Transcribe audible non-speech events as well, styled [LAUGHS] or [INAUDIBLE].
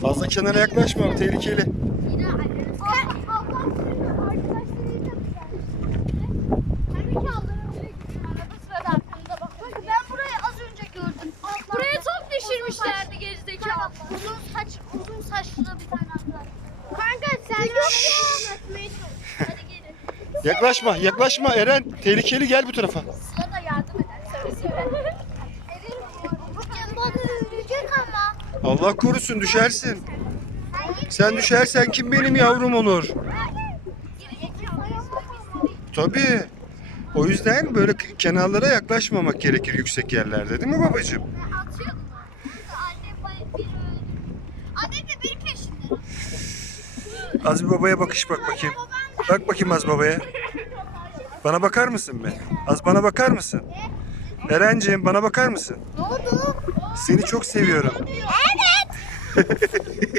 Fazla kenara yaklaşma tehlikeli. düşürmüşlerdi gerizekalı. Uzun saç, uzun saçlı bir tane atlar. Kanka sen yok ya. Yaklaşma yaklaşma Eren. Tehlikeli gel bu tarafa. Sıla da yardım eder. Bu cambaz ölecek ama. Allah korusun düşersin. Sen düşersen kim benim yavrum olur? Tabii. O yüzden böyle kenarlara yaklaşmamak gerekir yüksek yerlerde değil mi babacığım? Az bir babaya bakış bak bakayım. Bak bakayım az babaya. Bana bakar mısın be? Az bana bakar mısın? Erenciğim bana bakar mısın? Ne oldu? Seni çok seviyorum. Evet. [LAUGHS]